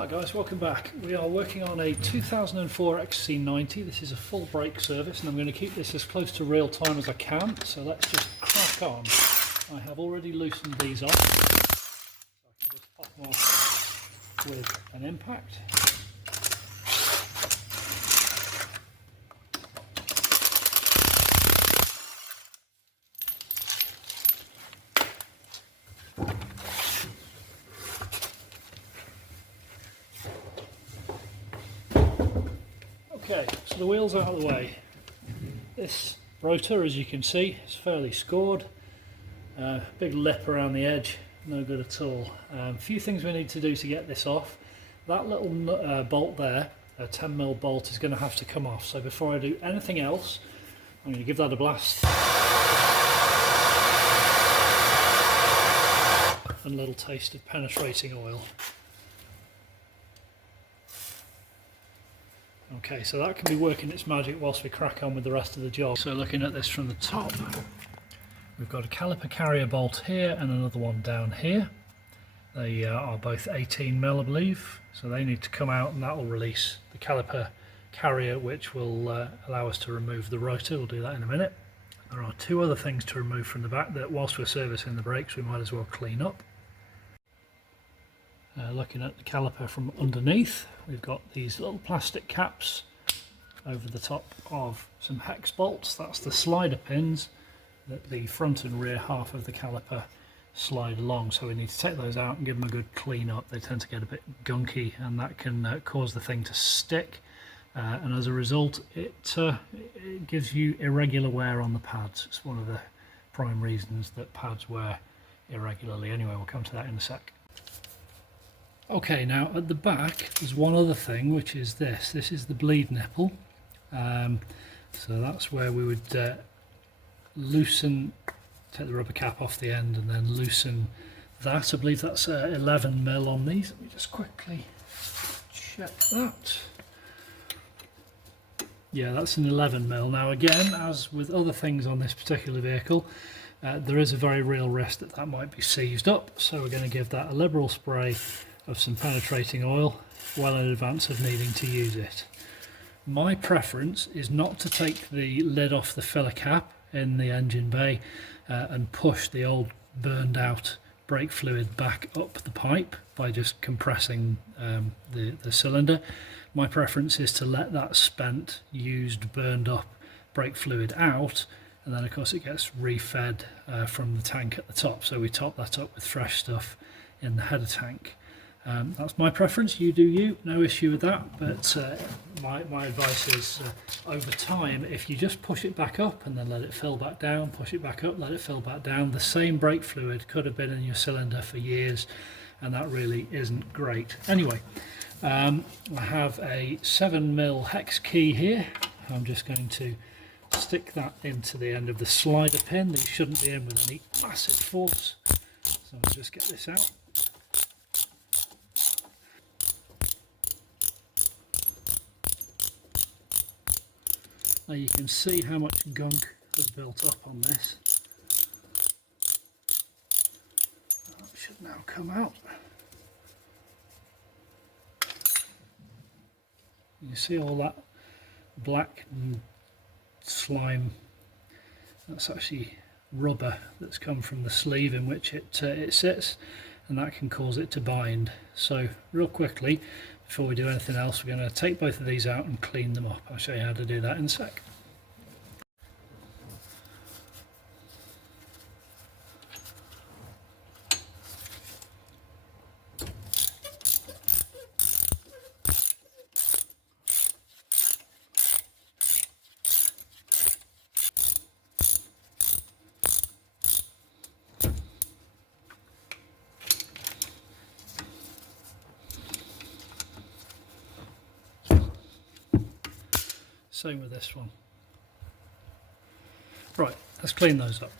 Hi guys, welcome back. We are working on a 2004 XC90. This is a full brake service and I'm going to keep this as close to real time as I can, so let's just crack on. I have already loosened these off, so I can just pop them off with an impact. Okay, so the wheel's out of the way. This rotor, as you can see, is fairly scored. Big lip around the edge, no good at all. A few things we need to do to get this off. That little bolt there, a 10mm bolt, is going to have to come off. So before I do anything else, I'm going to give that a blast. And a little taste of penetrating oil. Okay, so that can be working its magic whilst we crack on with the rest of the job. So looking at this from the top, we've got a caliper carrier bolt here and another one down here. They are both 18mm, I believe, so they need to come out and that will release the caliper carrier, which will allow us to remove the rotor. We'll do that in a minute. There are two other things to remove from the back that whilst we're servicing the brakes we might as well clean up. Looking at the caliper from underneath, we've got these little plastic caps over the top of some hex bolts. That's the slider pins that the front and rear half of the caliper slide along, so we need to take those out and give them a good clean up. They tend to get a bit gunky and that can cause the thing to stick, and as a result it gives you irregular wear on the pads. It's one of the prime reasons that pads wear irregularly. Anyway, we'll come to that in a sec. Okay, now at the back there's one other thing, which is this. This is the bleed nipple. So that's where we would take the rubber cap off the end and then loosen that. I believe that's 11mm on these. Let me just quickly check that. Yeah, that's an 11mm. Now again, as with other things on this particular vehicle, there is a very real risk that that might be seized up. So we're going to give that a liberal spray of some penetrating oil well in advance of needing to use it. My preference is not to take the lid off the filler cap in the engine bay and push the old burned out brake fluid back up the pipe by just compressing the cylinder. My preference is to let that spent, used, burned up brake fluid out, and then of course it gets refed from the tank at the top, so we top that up with fresh stuff in the header tank. That's my preference. You do you, no issue with that, but my advice is over time, if you just push it back up and then let it fill back down, push it back up, let it fill back down, the same brake fluid could have been in your cylinder for years and that really isn't great. Anyway, I have a 7mm hex key here. I'm just going to stick that into the end of the slider pin. These shouldn't be in with any massive force, so I'll just get this out. Now you can see how much gunk has built up on this. That should now come out. You see all that black slime? That's actually rubber that's come from the sleeve in which it sits, and that can cause it to bind. So real quickly, before we do anything else, we're going to take both of these out and clean them up. I'll show you how to do that in a sec. Same with this one. Right, let's clean those up.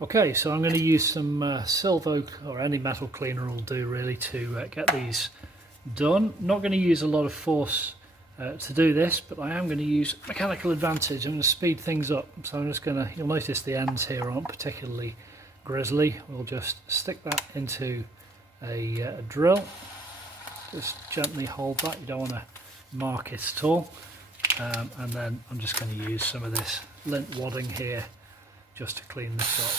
Okay, so I'm going to use some Silvo, or any metal cleaner will do really, to get these done. Not going to use a lot of force to do this, but I am going to use mechanical advantage. I'm going to speed things up, so I'm just going to, you'll notice the ends here aren't particularly grizzly. We'll just stick that into a drill. Just gently hold that, you don't want to mark it at all. And then I'm just going to use some of this lint wadding here just to clean this up.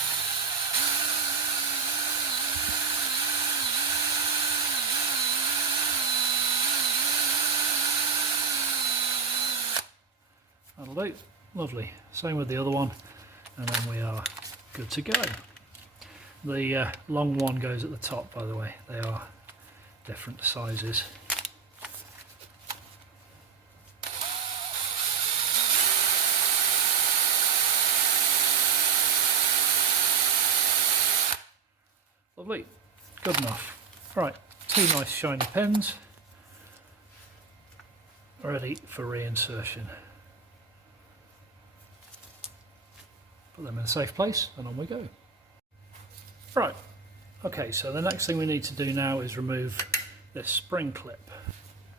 That'll do. Lovely. Same with the other one, and then we are good to go. The long one goes at the top, by the way. They are different sizes. Lovely. Good enough. Right, two nice shiny pins ready for reinsertion. Put them in a safe place and on we go. Right, okay, so the next thing we need to do now is remove this spring clip.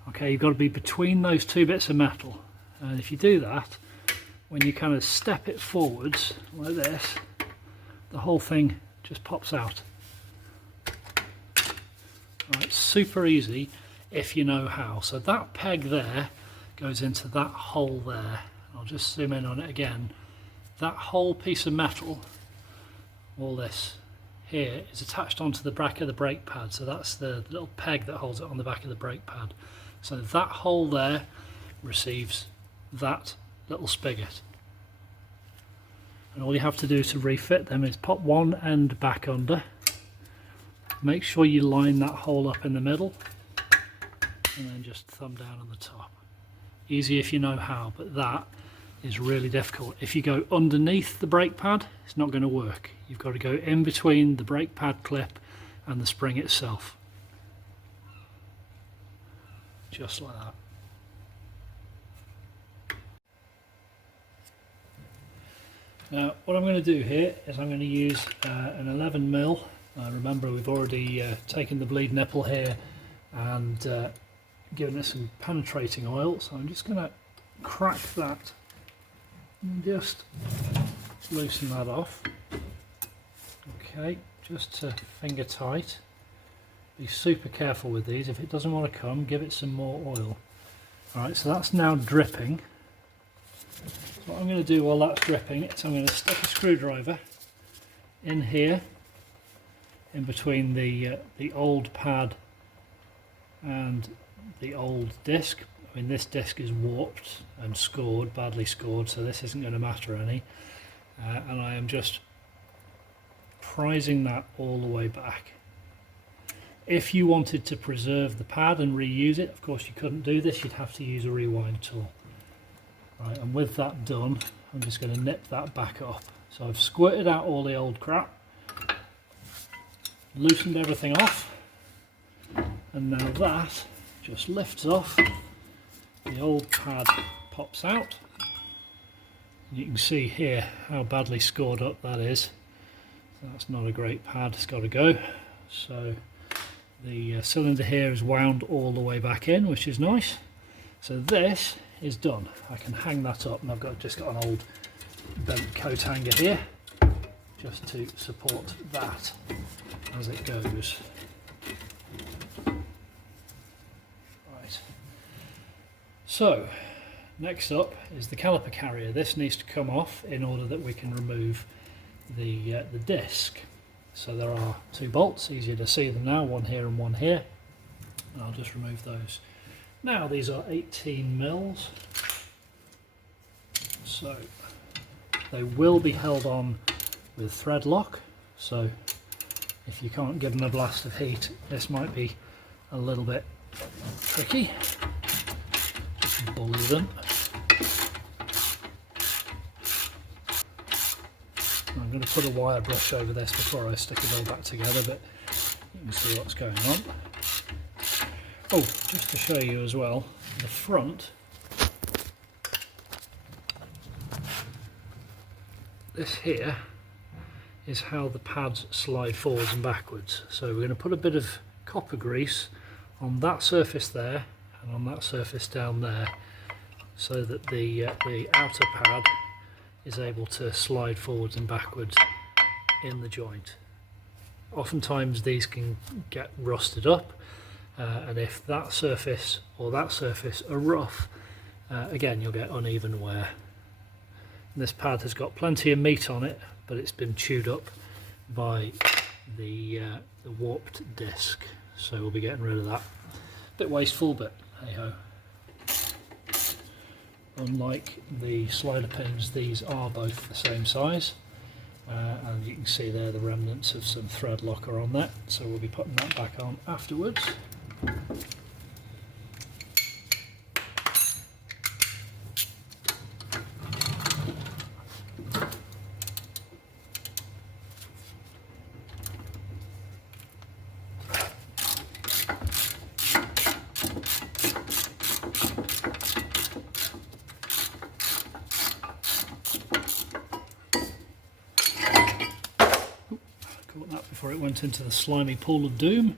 Okay, you've got to be between those two bits of metal, and if you do that, when you kind of step it forwards like this, the whole thing just pops out. Right, super easy if you know how. So that peg there goes into that hole there. I'll just zoom in on it again. That whole piece of metal, all this here, is attached onto the back of the brake pad. So that's the little peg that holds it on the back of the brake pad. So that hole there receives that little spigot. And all you have to do to refit them is pop one end back under. Make sure you line that hole up in the middle and then just thumb down on the top. Easy if you know how, but that is really difficult. If you go underneath the brake pad, it's not going to work. You've got to go in between the brake pad clip and the spring itself. Just like that. Now what I'm going to do here is I'm going to use an 11mm. Remember, we've already taken the bleed nipple here and given it some penetrating oil, so I'm just going to crack that and just loosen that off. Okay, just to finger tight. Be super careful with these. If it doesn't want to come, give it some more oil. Alright, so that's now dripping. So what I'm going to do while that's dripping is I'm going to stick a screwdriver in here, in between the old pad and the old disc. I mean, this disc is warped and scored, badly scored, so this isn't going to matter any. And I am just prising that all the way back. If you wanted to preserve the pad and reuse it, of course you couldn't do this, you'd have to use a rewind tool. Right, and with that done, I'm just going to nip that back up. So I've squirted out all the old crap, loosened everything off, and now that just lifts off, the old pad pops out. You can see here how badly scored up that is. That's not a great pad, it's got to go. So the cylinder here is wound all the way back in, which is nice. So this is done. I can hang that up, and I've just got an old bent coat hanger here just to support that as it goes. Right. So next up is the caliper carrier. This needs to come off in order that we can remove the disc. So there are two bolts, easier to see them now, one here and one here. And I'll just remove those. Now these are 18 mils, so they will be held on with thread lock. So if you can't give them a blast of heat, this might be a little bit tricky. Just bully them. I'm going to put a wire brush over this before I stick it all back together, but you can see what's going on. Oh, just to show you as well, the front, this here is how the pads slide forwards and backwards. So we're going to put a bit of copper grease on that surface there and on that surface down there, so that the outer pad is able to slide forwards and backwards in the joint. oftentimes these can get rusted up, and if that surface or that surface are rough, again you'll get uneven wear. This pad has got plenty of meat on it, but it's been chewed up by the warped disc, so we'll be getting rid of that. Bit wasteful, but hey ho. Unlike the slider pins, these are both the same size, and you can see there the remnants of some thread locker on that, so we'll be putting that back on afterwards. Caught that before it went into the slimy pool of doom.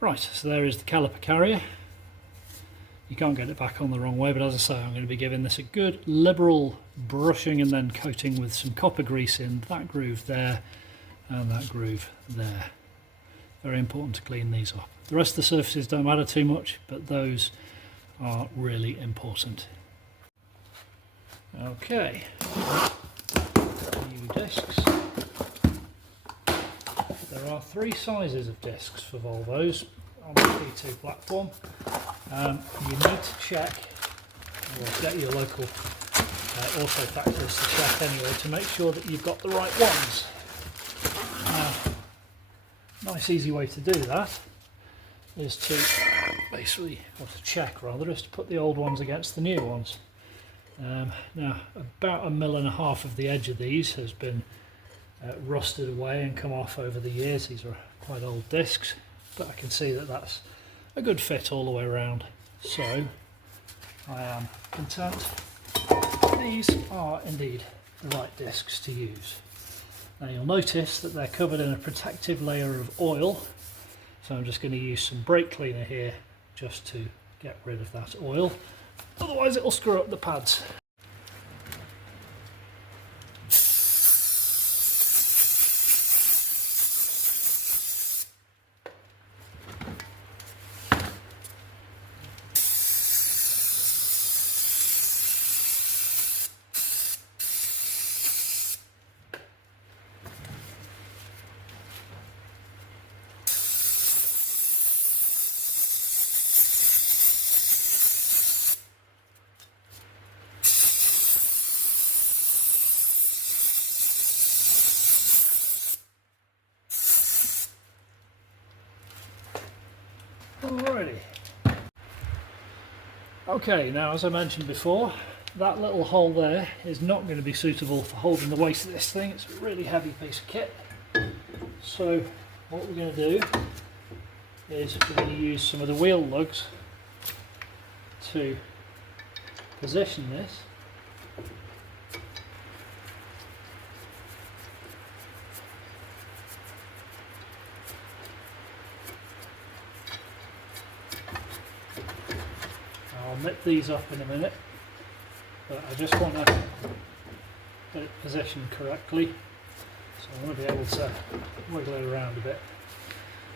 Right, so there is the caliper carrier. You can't get it back on the wrong way, but as I say, I'm going to be giving this a good liberal brushing and then coating with some copper grease in that groove there and that groove there. Very important to clean these up. The rest of the surfaces don't matter too much, but those are really important. Okay, new discs. There are 3 sizes of discs for Volvos on the P2 platform. You need to check, or get your local auto factories to check anyway, to make sure that you've got the right ones. Nice easy way to do that is to basically, or to check rather, is to put the old ones against the new ones. Now about 1.5 mm of the edge of these has been rusted away and come off over the years. These are quite old discs, but I can see that that's a good fit all the way around, so I am content. These are indeed the right discs to use. Now you'll notice that they're covered in a protective layer of oil, so I'm just going to use some brake cleaner here just to get rid of that oil, otherwise it'll screw up the pads. Alrighty. Okay, now as I mentioned before, that little hole there is not going to be suitable for holding the weight of this thing. It's a really heavy piece of kit. So what we're going to do is we're going to use some of the wheel lugs to position this. I'll nip these up in a minute, but I just want to get it positioned correctly, so I want to be able to wiggle it around a bit.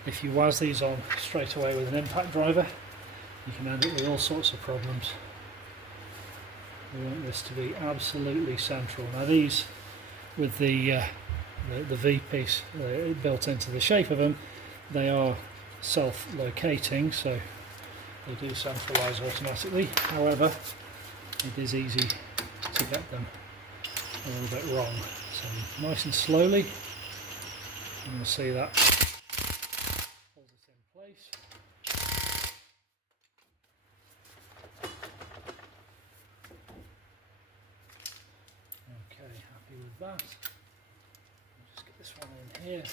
If you waz these on straight away with an impact driver, you can end up with all sorts of problems. We want this to be absolutely central. Now these, with the V piece built into the shape of them, they are self-locating, so they do centralise automatically. However, it is easy to get them a little bit wrong. So nice and slowly, and we'll see that holds it in place. Okay, happy with that. I'll just get this one in here.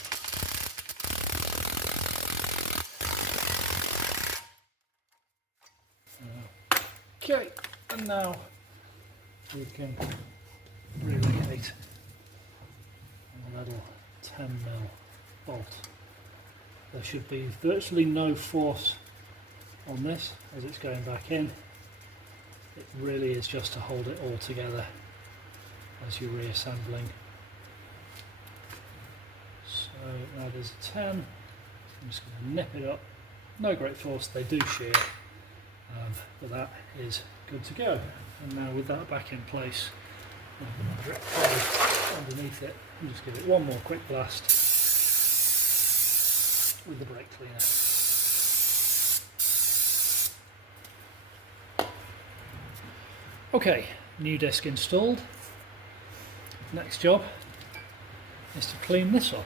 Okay, and now we can relocate a little 10mm bolt. There should be virtually no force on this as it's going back in. It really is just to hold it all together as you're reassembling. So now there's a 10. I'm just going to nip it up. No great force, they do shear, but that is good to go. And now with that back in place, I'll put my drip tray underneath it and just give it one more quick blast with the brake cleaner. Okay, new disc installed. Next job is to clean this up.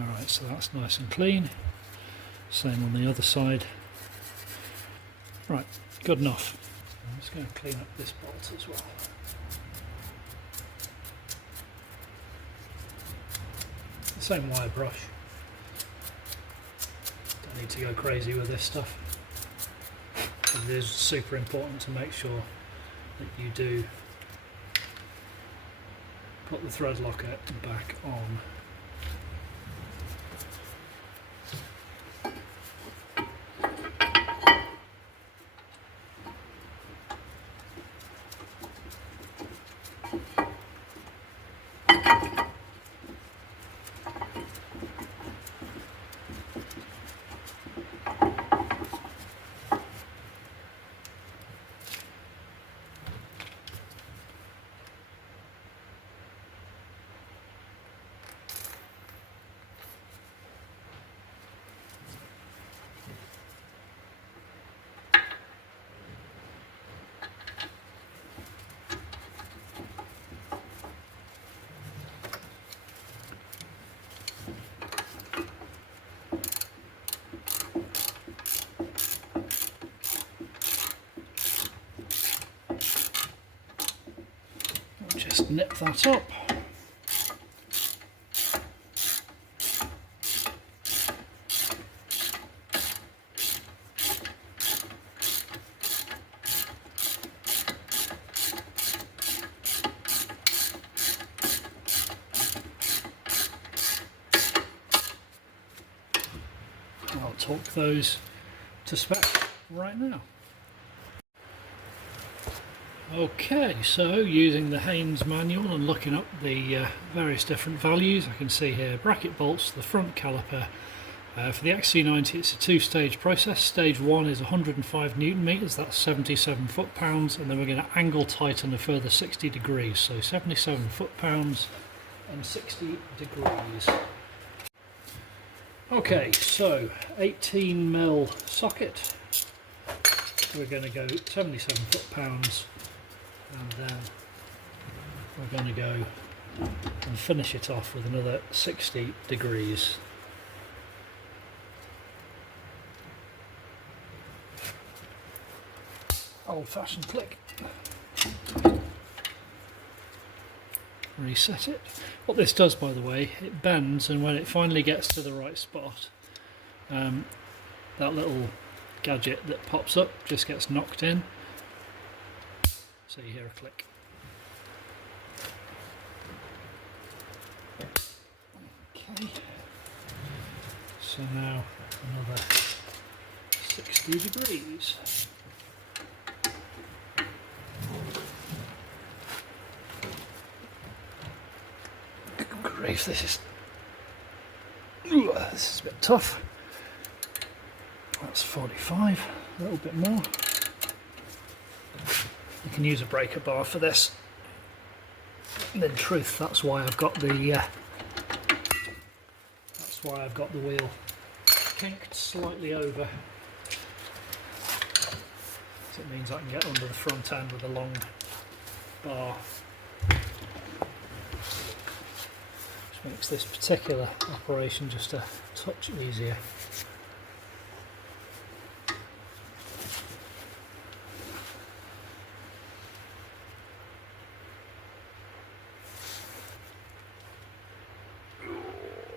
Alright, so that's nice and clean. Same on the other side. Right, good enough. I'm just going to clean up this bolt as well. The same wire brush. Don't need to go crazy with this stuff. It is super important to make sure that you do put the thread locker back on. Just nip that up. I'll torque those to spec right now. Okay, so using the Haynes manual and looking up the various different values, I can see here bracket bolts, the front caliper. For the XC90 it's a two-stage process. Stage 1 is 105 Newton meters, that's 77 foot-pounds, and then we're going to angle tighten a further 60 degrees, so 77 foot-pounds and 60 degrees. Okay, so 18mm socket, we're going to go 77 foot-pounds, and then we're going to go and finish it off with another 60 degrees. Old-fashioned click. Reset it. What this does, by the way, it bends, and when it finally gets to the right spot, that little gadget that pops up just gets knocked in, so you hear a click. Okay, so now another 60 degrees. Good grief, this is a bit tough. That's 45, a little bit more. You can use a breaker bar for this. And in truth, that's why I've got the wheel kinked slightly over. So it means I can get under the front end with a long bar. Which makes this particular operation just a touch easier.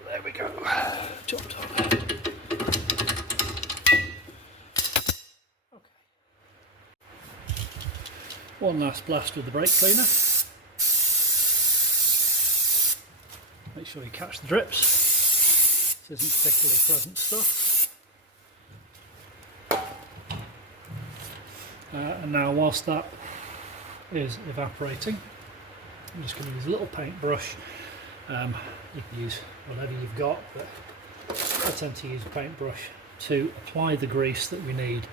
There we go. Chopped up. Okay. One last blast with the brake cleaner. Make sure you catch the drips. This isn't particularly pleasant stuff. And now whilst that is evaporating, I'm just going to use a little paintbrush. You can use whatever you've got, but I tend to use a paintbrush to apply the grease that we need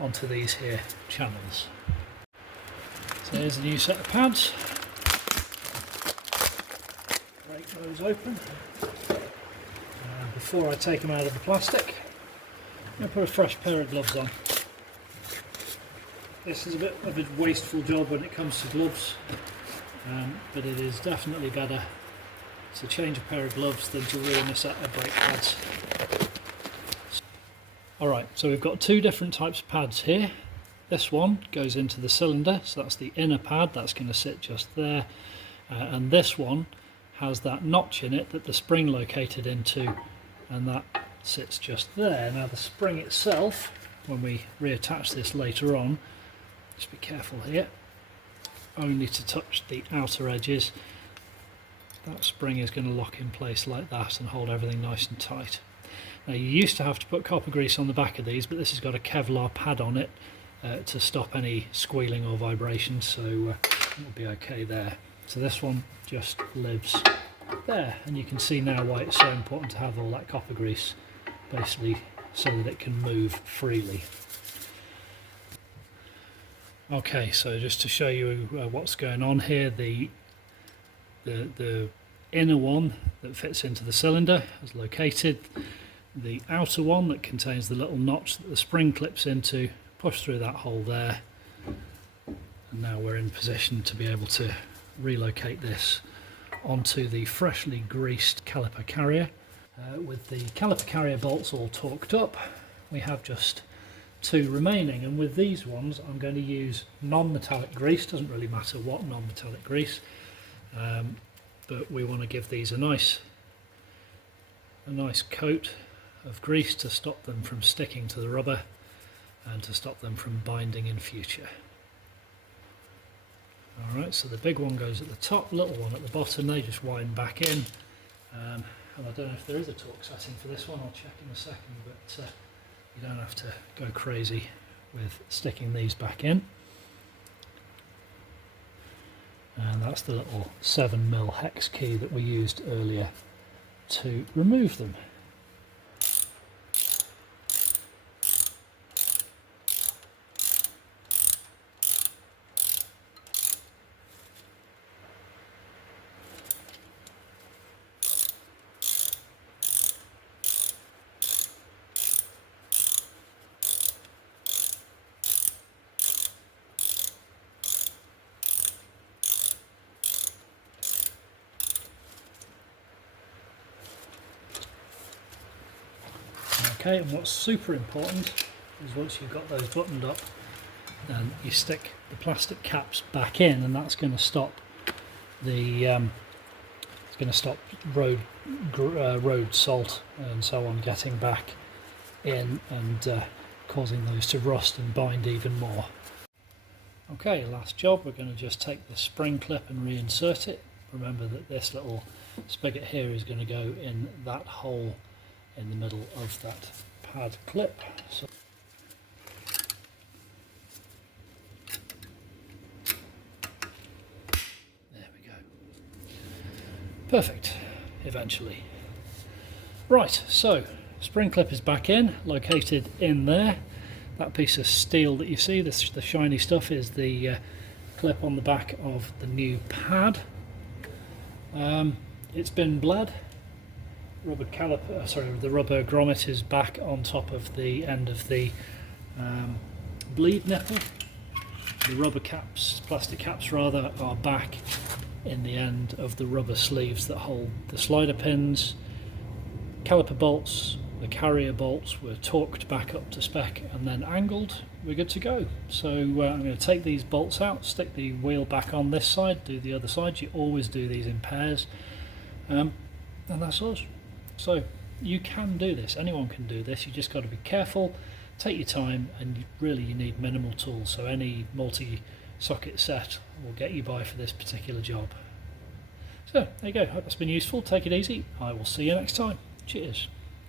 onto these here channels. So here's a new set of pads. Break those open. Before I take them out of the plastic, I'm going to put a fresh pair of gloves on. This is a bit of a wasteful job when it comes to gloves, but it is definitely better to change a pair of gloves than to ruin a set of brake pads. Alright, so we've got two different types of pads here. This one goes into the cylinder, so that's the inner pad, that's going to sit just there. And this one has that notch in it that the spring located into, and that sits just there. Now the spring itself, when we reattach this later on, just be careful here, only to touch the outer edges. That spring is going to lock in place like that and hold everything nice and tight. Now you used to have to put copper grease on the back of these, but this has got a Kevlar pad on it to stop any squealing or vibrations, so it'll be okay there. So this one just lives there, and you can see now why it's so important to have all that copper grease, basically so that it can move freely. Okay, so just to show you what's going on here, the inner one that fits into the cylinder is located. The outer one that contains the little notch that the spring clips into, push through that hole there, and now we're in position to be able to relocate this onto the freshly greased caliper carrier. With the caliper carrier bolts all torqued up, we have just two remaining, and with these ones I'm going to use non-metallic grease. Doesn't really matter what non-metallic grease, but we want to give these a nice coat of grease to stop them from sticking to the rubber and to stop them from binding in future. Alright, so the big one goes at the top, little one at the bottom, they just wind back in, and I don't know if there is a torque setting for this one, I'll check in a second, but you don't have to go crazy with sticking these back in. And that's the little 7mm hex key that we used earlier to remove them. Okay, and what's super important is once you've got those buttoned up, then you stick the plastic caps back in, and that's going to stop the it's going to stop road salt and so on getting back in and causing those to rust and bind even more. Okay, last job, we're going to just take the spring clip and reinsert it. Remember that this little spigot here is going to go in that hole in the middle of that pad clip. So there we go. Perfect, eventually. Right, so spring clip is back in, located in there. That piece of steel that you see, the shiny stuff, is the clip on the back of the new pad. It's been bled. Rubber caliper, the rubber grommet is back on top of the end of the bleed nipple. The rubber caps, plastic caps rather, are back in the end of the rubber sleeves that hold the slider pins. Caliper bolts, the carrier bolts, were torqued back up to spec and then angled. We're good to go. So I'm going to take these bolts out, stick the wheel back on this side, do the other side. You always do these in pairs, and that's us. So you can do this, anyone can do this, you just got to be careful, take your time, and really you need minimal tools, so any multi-socket set will get you by for this particular job. So there you go, hope that's been useful, take it easy, I will see you next time, cheers.